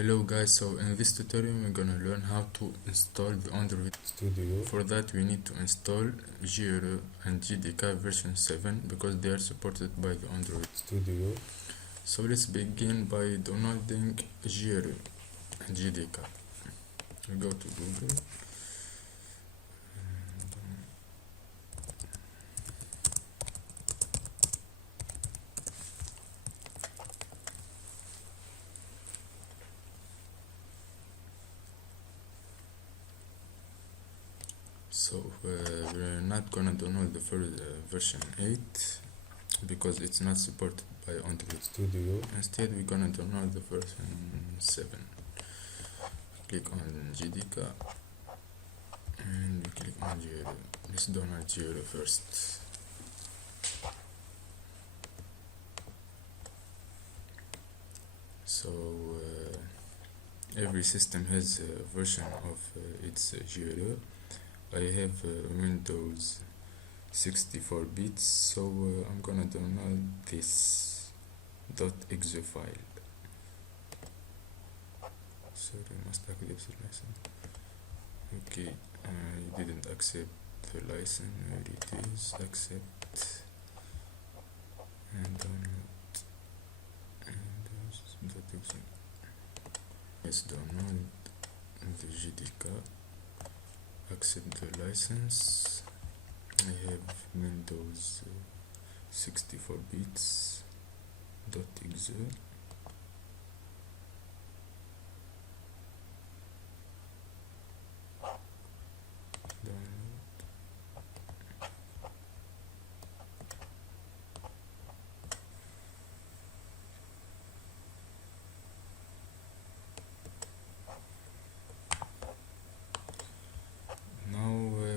Hello guys, so in this tutorial we're gonna learn how to install the Android Studio. For that we need to install Geo and JDK version 7 because they are supported by the Android Studio. So let's begin by downloading Geo and JDK. We go to Google. So we're not gonna download the first version 8 because it's not supported by Android Studio. Instead we're gonna download the version 7. Click on JDK and we click on Geo. Let's download Geo first. So every system has a version of its Geo. I have Windows 64 bits, so I'm gonna download this .exe file. Sorry, must accept the license. Okay, I didn't accept the license. Where it is? Accept and download and .exe. Let's download the JDK. Accept the license. I have Windows 64 bits .exe. Download.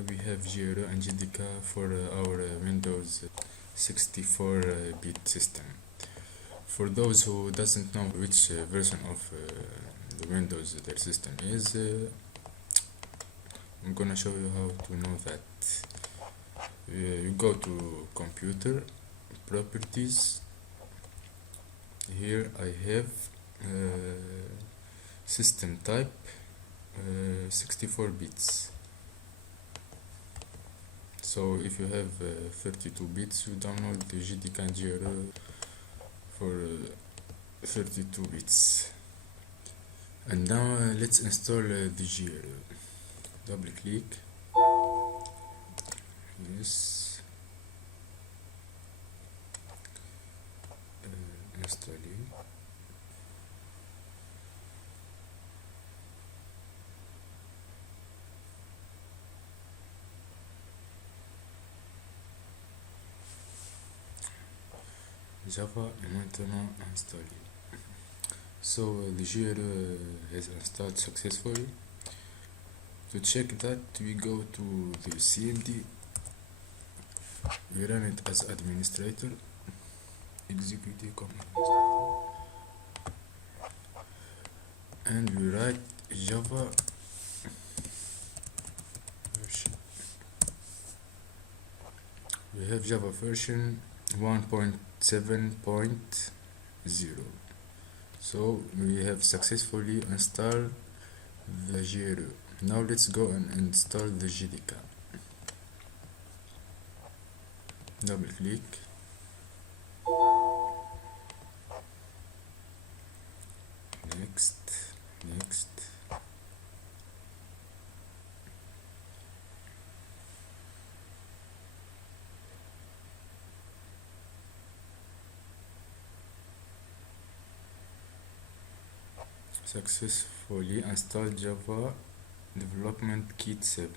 We have Geo and JDK for our Windows 64 bit system. For those who doesn't know which version of the Windows their system is, I'm gonna show you how to know that. You go to Computer, Properties. Here I have System Type 64 bits. So if you have 32 bits, you download the JDK and Geo for 32 bits. And now let's install the Geo. Double click. Yes. Install it. Java est maintenant installé. So the Geo has installed successfully. To check that, we go to the CMD, we run it as administrator, execute command, and we write Java version. We have Java version 1.7.0. So we have successfully installed the Geo. Now let's go and install the JDK. Double click. Next. Successfully installed Java Development Kit 7.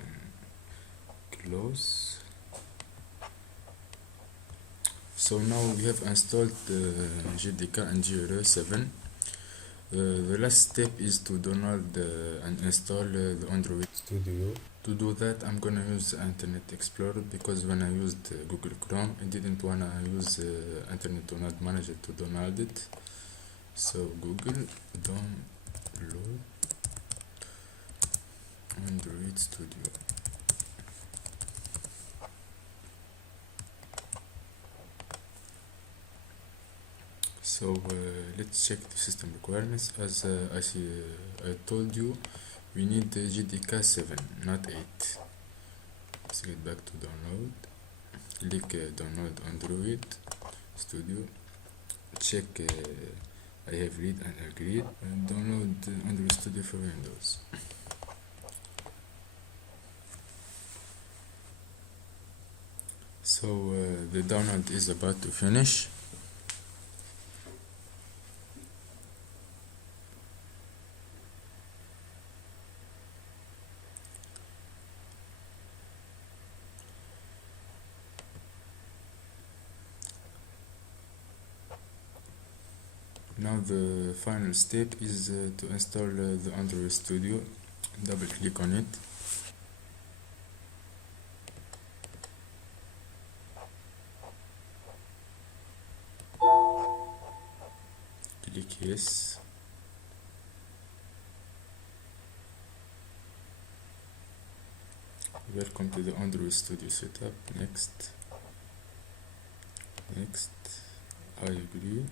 Close. So now we have installed JDK and Geo 7. The last step is to download and install the Android Studio. To do that, I'm gonna use Internet Explorer because when I used Google Chrome, I didn't wanna use Internet Download Manager to download it. So Google download Android Studio. So let's check the system requirements. As I told you, we need the JDK 7, not 8. Let's get back to download. Click download Android Studio. Check I have read and agreed, and download Android Studio for Windows. So the download is about to finish. Now the final step is to install the Android Studio. Double click on it. Click yes. Welcome to the Android Studio setup. Next. I agree.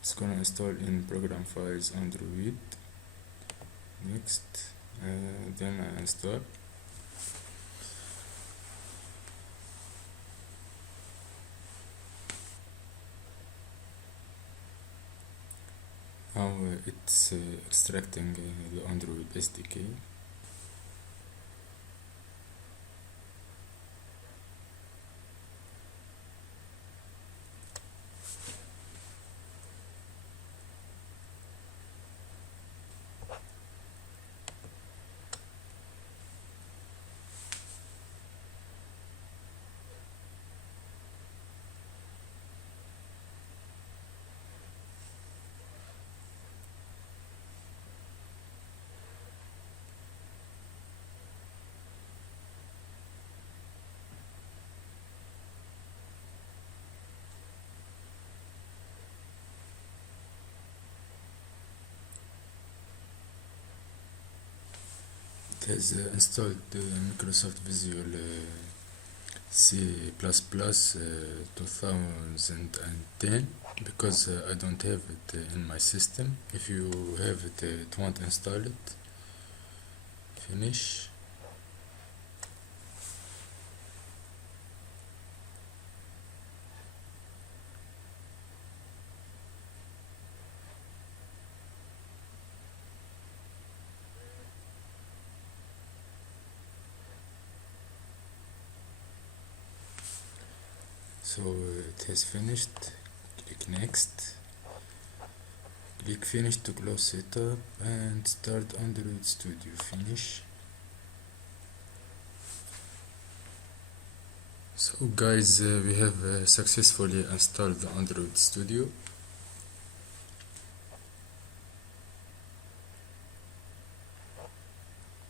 It's gonna install in program files Android. Next. Then I install. Now it's extracting the Android SDK. It has installed Microsoft Visual C++ 2010 because I don't have it in my system. If you have it, it won't install it. Finish. So it has finished. Click next. Click finish to close setup and start Android Studio. Finish. So guys, we have successfully installed the Android Studio.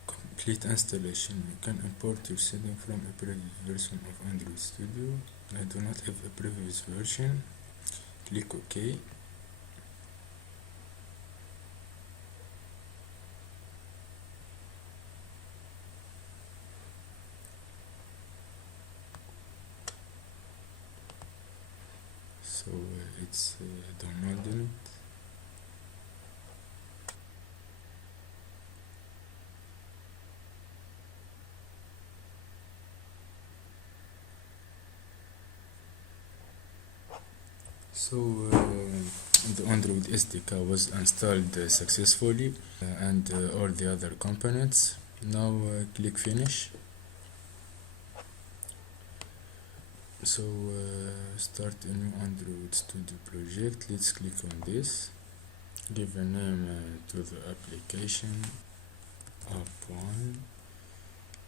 Complete installation. You can import your setting from a previous version of Android Studio. I do not have a previous version. Click OK. So it's downloading it. So the Android SDK was installed successfully and all the other components. Now click finish. So start a new Android Studio project. Let's click on this. Give a name to the application, app1.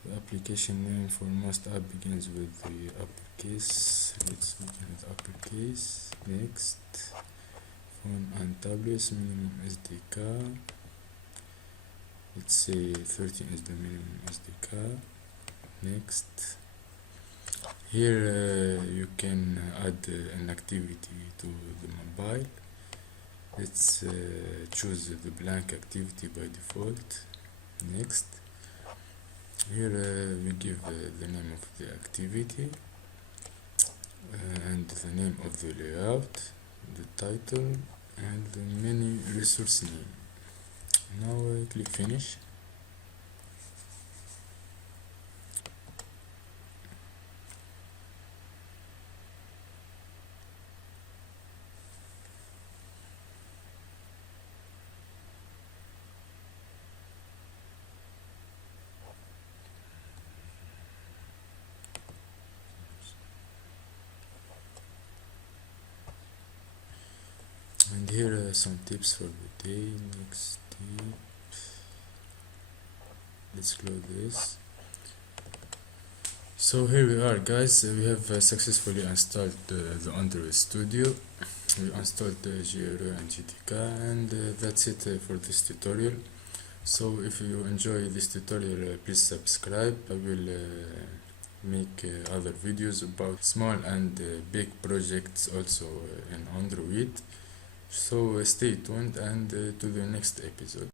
The application name for most app begins with the uppercase. Let's begin with uppercase. Next. Phone and tablets, minimum SDK. Let's say 13 is the minimum SDK. Next. Here you can add an activity to the mobile. Let's choose the blank activity by default. Next. Here we give the name of the activity and the name of the layout. the title and the menu resource name. Now click finish. And here are some tips for the day. Next tip, let's close this. So here we are, guys. We have successfully installed the Android Studio. We installed the GRE and GTK, and that's it for this tutorial. So if you enjoy this tutorial, please subscribe. I will make other videos about small and big projects also in Android. So stay tuned, and to the next episode.